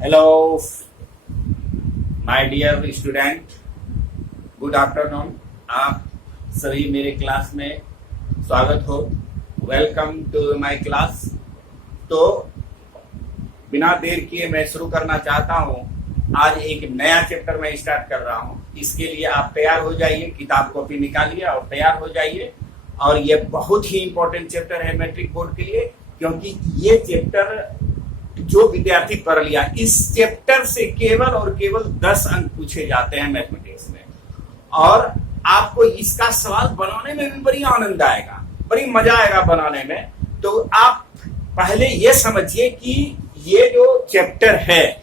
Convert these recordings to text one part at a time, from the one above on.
Hello my dear student, good afternoon. आप सभी मेरे क्लास में स्वागत हो। Welcome to my class. तो बिना देर किए मैं शुरू करना चाहता हूँ। आज एक नया चैप्टर मैं स्टार्ट कर रहा हूँ। इसके लिए आप तैयार हो जाइए, किताब कॉपी निकालिए और तैयार हो जाइए। और ये बहुत ही इंपॉर्टेंट चैप्टर है मैट्रिक बोर्ड के लिए, क्योंकि ये चैप्टर जो विद्यार्थी पढ़ लिया, इस चैप्टर से केवल और केवल 10 अंक पूछे जाते हैं मैथमेटिक्स में। और आपको इसका सवाल बनाने में भी बड़ी आनंद आएगा, बड़ी मजा आएगा बनाने में। तो आप पहले ये समझिए कि ये जो चैप्टर है,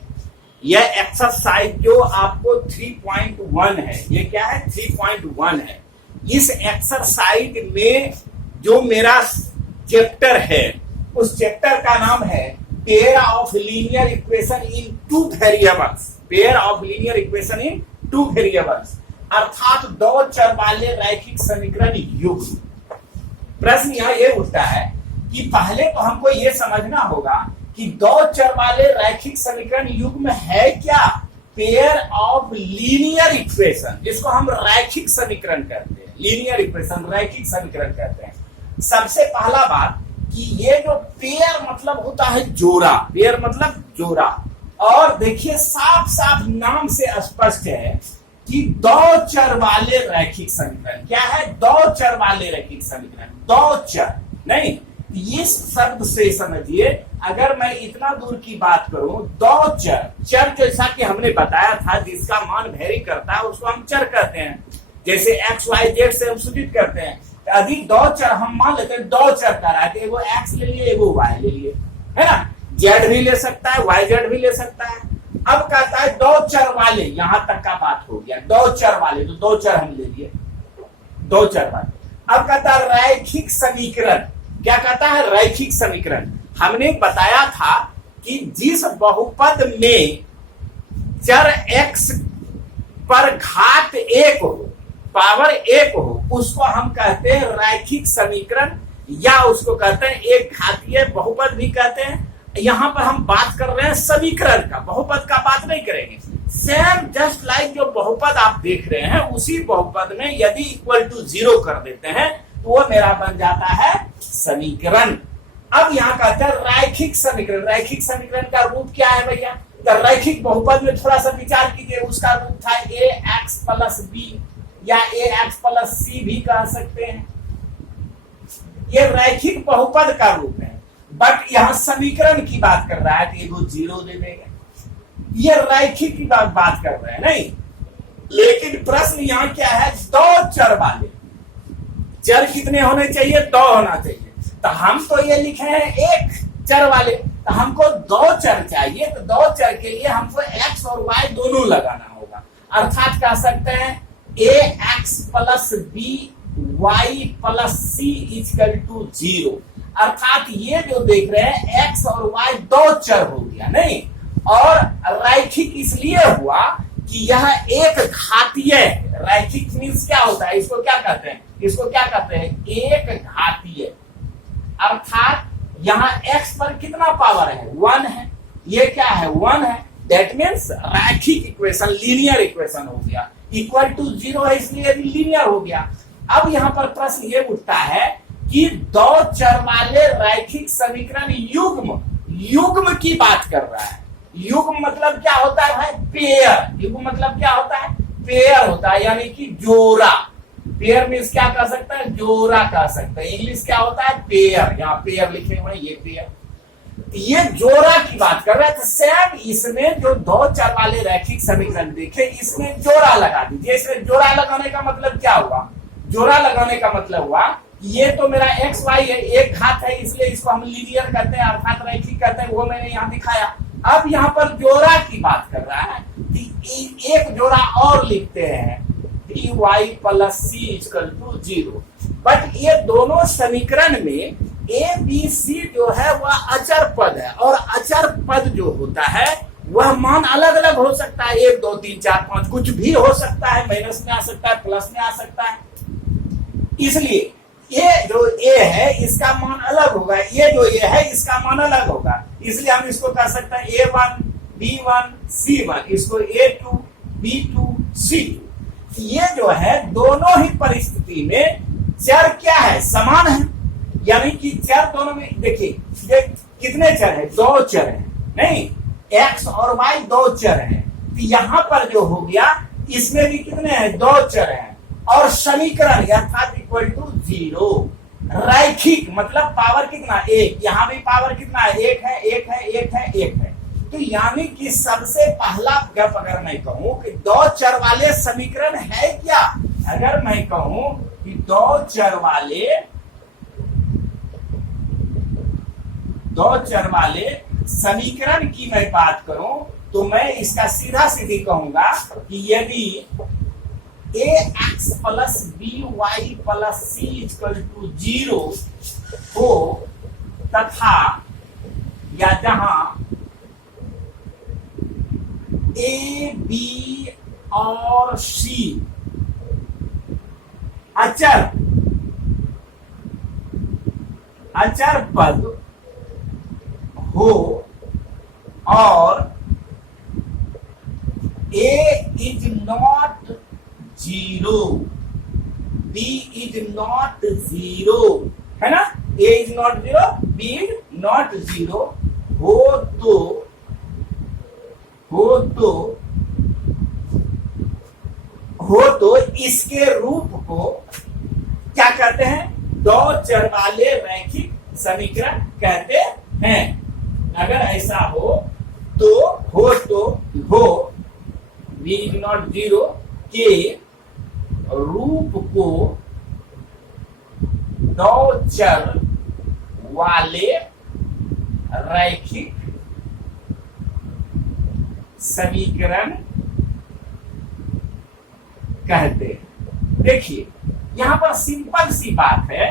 यह एक्सरसाइज जो आपको 3.1 है, ये क्या है 3.1 है। इस एक्सरसाइज में जो मेरा चैप्टर है, उस चैप्टर का नाम है pair of linear equation in two variables. Pair of linear equation in two variables, अर्थात दो चर वाले रैखिक समीकरण युग्म। प्रश्न यहाँ ये उठता है कि पहले तो हमको ये समझना होगा कि दो चर वाले रैखिक समीकरण युग्म है क्या? पेयर ऑफ लीनियर इक्वेशन, जिसको हम रैखिक समीकरण कहते हैं। लीनियर इक्वेशन रैखिक समीकरण कहते हैं। सबसे पहला बात कि ये जो पेयर मतलब होता है जोड़ा, पेयर मतलब जोड़ा। और देखिए साफ साफ नाम से स्पष्ट है कि दो चर वाले रैखिक समीकरण। क्या है? दो चर वाले रैखिक समीकरण। दो चर नहीं, इस शब्द से समझिए, अगर मैं इतना दूर की बात करूं, दो चर, चर जैसा कि हमने बताया था जिसका मान वेरी करता है उसको हम चर कहते हैं। जैसे एक्स वाई जेड से हम सूचित करते हैं। अधिक दो चर हम मान लेते हैं, दो चर का है, एगो एक्स ले लिए, एगो वाई ले लिए, है ना। जेड भी ले सकता है, वाई जेड भी ले सकता है। अब कहता है दो चर वाले, यहां तक का बात हो गया। दो चर वाले, तो दो चर हम ले लिए, दो चर वाले। अब कहता है रैखिक समीकरण। क्या कहता है? रैखिक समीकरण। हमने बताया था कि जिस बहुपद में चर x पर घात 1 हो, पावर 1 हो, उसको हम कहते हैं रैखिक समीकरण, या उसको कहते हैं एक घातीय बहुपद भी कहते हैं। यहां पर हम बात कर रहे हैं समीकरण का, बहुपद का बात नहीं करेंगे। सेम जस्ट लाइक जो बहुपद आप देख रहे हैं, उसी बहुपद में यदि इक्वल टू 0 कर देते हैं तो वो मेरा बन जाता है समीकरण। अब यहाँ कहते हैं रैखिक समीकरण। रैखिक समीकरण का रूप क्या है भैया? तो रैखिक बहुपद में थोड़ा सा विचार कीजिए। उसका रूप था ax प्लस बी, या ax प्लस सी भी कह सकते हैं। ये रैखिक बहुपद का रूप है। बट यहां समीकरण की बात कर रहा है तो एगो 0 दे देगा। ये रैखिक की बात कर रहे हैं नहीं। लेकिन प्रश्न यहाँ क्या है? दो चर वाले। चर कितने होने चाहिए? 2 होना चाहिए। तो हम तो ये लिखे हैं एक चर वाले, तो हमको 2 चर चाहिए। तो 2 चर के लिए हमको x और y दोनों लगाना होगा। अर्थात कह सकते हैं ax plus B Y plus C equal to 0। अर्थात ये जो देख रहे हैं x और y 2 चर हो गया नहीं। और रैखिक इसलिए हुआ कि यह एक घातीय है। रैखिक मीन्स क्या होता है? इसको क्या कहते हैं? इसको क्या कहते हैं? एक घातीय। अर्थात यहाँ x पर कितना पावर है? 1 है। ये क्या है? 1 है। दैट मीन्स रैखिक इक्वेशन, लीनियर इक्वेशन हो गया। इक्वल टू 0 है, इसलिए लीनियर हो गया। अब यहाँ पर प्रश्न ये उठता है कि दो चर वाले रैखिक समीकरण युग्म, युग्म की बात कर रहा है। युग्म मतलब क्या होता है भाई? पेयर। युग्म मतलब क्या होता है? पेयर होता है, यानी कि जोड़ा। पेयर मीन्स क्या कह सकता है? जोड़ा कह सकते हैं। इंग्लिश क्या होता है? पेयर। यहाँ पेयर लिखे हुए हैं, ये पेयर। ये जोड़ा की बात कर रहा है। तो सेम इसमें जो दो चर वाले रैखिक समीकरण देखे, इसमें जोड़ा लगा दीजिए। इसमें जोड़ा लगाने का मतलब क्या हुआ? जोड़ा लगाने का मतलब हुआ ये तो मेरा एक्स वाई है, एक घात है, इसलिए इसको हम लीनियर कहते हैं, अर्थात रैखिक कहते हैं। वो मैंने यहाँ दिखाया। अब यहाँ पर जोड़ा की बात कर रहा है। एक जोड़ा और लिखते हैं, 3y plus C equal to 0। But ये दोनों समीकरण में ए बी सी जो है वह अचर पद है। और अचर पद जो होता है वह मान अलग अलग हो सकता है। 1 2 3 4 5 कुछ भी हो सकता है। माइनस में आ सकता है, प्लस में आ सकता है। इसलिए ये जो ए है इसका मान अलग होगा, ये जो ए है इसका मान अलग होगा। इसलिए हम इसको कह सकते हैं A1 B1 C1, इसको A2 B2 C2। ये जो है दोनों ही परिस्थिति में चर क्या है, समान है। यानी कि चर दोनों में देखिए ये कितने चर है, दो चर है, नहीं x और y दो चर है। तो यहां पर जो हो गया इसमें भी कितने हैं, दो चर हैं। और समीकरण अर्थात इक्वल टू 0, रैखिक मतलब पावर कितना, एक, यहां भी पावर कितना है, एक है, एक है, एक है, एक है। तो यानी कि सबसे पहला गप अगर मैं कहूं कि दो चर वाले समीकरण है क्या, अगर मैं कहूं कि दो चर वाले समीकरण की मैं बात करूं तो मैं इसका सीधा सीधी कहूंगा कि यदि ax plus by plus c equal to 0 हो तथा या जहां a b और c अचर पद हो और a is not 0, b is not 0, है ना, a is not 0, b is not 0 हो तो इसके रूप को क्या कहते हैं, दो चर वाले रैखिक समीकरण कहते हैं। अगर ऐसा हो b is not 0 के रूप को दो चर वाले रैखिक समीकरण कहते हैं। देखिए यहां पर सिंपल सी बात है,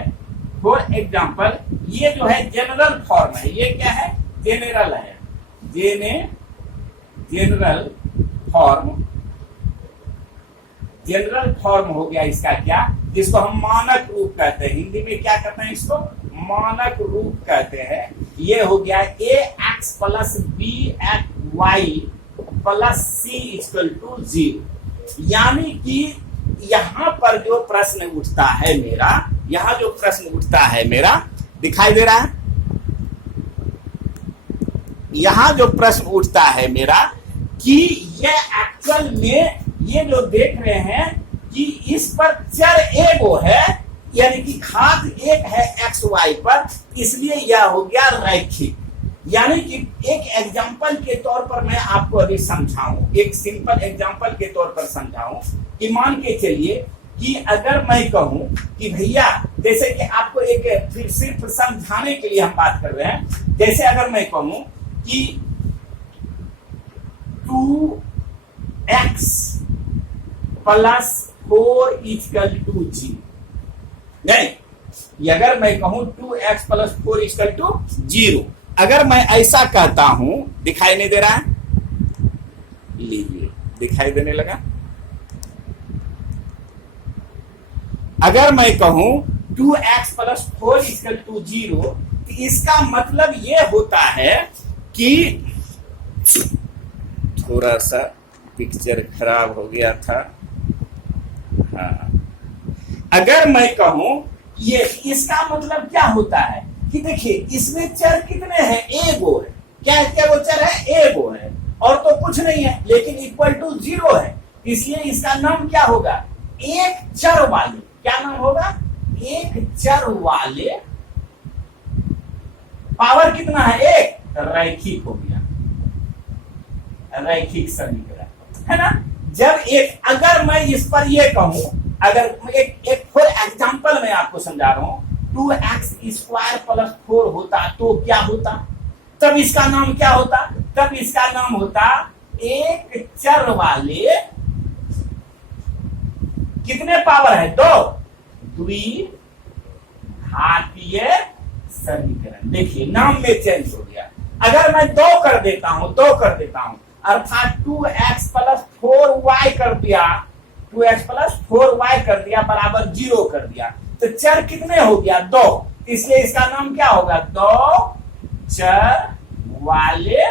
फॉर एग्जांपल ये जो है जनरल फॉर्म है, ये क्या है, जेनरल है, जनरल फॉर्म हो गया इसका क्या, जिसको हम मानक रूप कहते हैं, हिंदी में क्या कहते हैं, इसको मानक रूप कहते हैं। ये हो गया ax plus by plus c equal to 0। यानी कि यहां पर जो प्रश्न उठता है मेरा, यहां जो प्रश्न उठता है मेरा, दिखाई दे रहा है, यहां जो प्रश्न उठता है मेरा कि ये एक्चुअल में ये जो देख रहे हैं कि इस पर चर एगो है, यानी कि घात एक है एक्स वाई पर, इसलिए यह हो गया रैखिक। यानी कि एक एग्जांपल के तौर पर मैं आपको अभी समझाऊं, एक सिंपल एग्जांपल के तौर पर समझाऊं कि मान के चलिए कि अगर मैं कहूं कि भैया, जैसे कि आपको एक फिर सिर्फ समझाने के लिए हम बात कर रहे हैं, जैसे अगर मैं कहूं कि 2x प्लस 4 इक्वल टू 0, नहीं, अगर मैं कहूं 2x प्लस 4 इक्वल टू 0, अगर मैं ऐसा कहता हूं, दिखाई नहीं दे रहा है, लीजिए दिखाई देने लगा। अगर मैं कहूं 2x प्लस 4 इक्वल टू 0, तो इसका मतलब यह होता है कि थोड़ा सा पिक्चर खराब हो गया था, हाँ, अगर मैं कहूं ये, इसका मतलब क्या होता है कि देखिए इसमें चर कितने हैं, एगो है, क्या क्या वो चर है, एगो है, और तो कुछ नहीं है, लेकिन इक्वल टू 0 है, इसलिए इसका नाम क्या होगा, एक चर वाले, क्या नाम होगा, एक चर वाले, पावर कितना है, एक, रैखिक हो गया, रैखिक समीकरण, है ना। जब एक, अगर मैं इस पर ये कहूं, अगर एक फॉर एग्जांपल मैं आपको समझा रहा हूं, 2x स्क्वायर प्लस 4 होता तो क्या होता, तब इसका नाम क्या होता, तब इसका नाम होता एक चर वाले, कितने पावर है, 2, द्विघातीय समीकरण। देखिए नाम में चेंज हो गया, अगर मैं 2 कर देता हूं, अर्थात 2x प्लस 4y कर दिया, 2x प्लस 4y कर दिया बराबर 0 कर दिया, तो चर कितने हो गया, 2, इसलिए इसका नाम क्या होगा, 2 चर वाले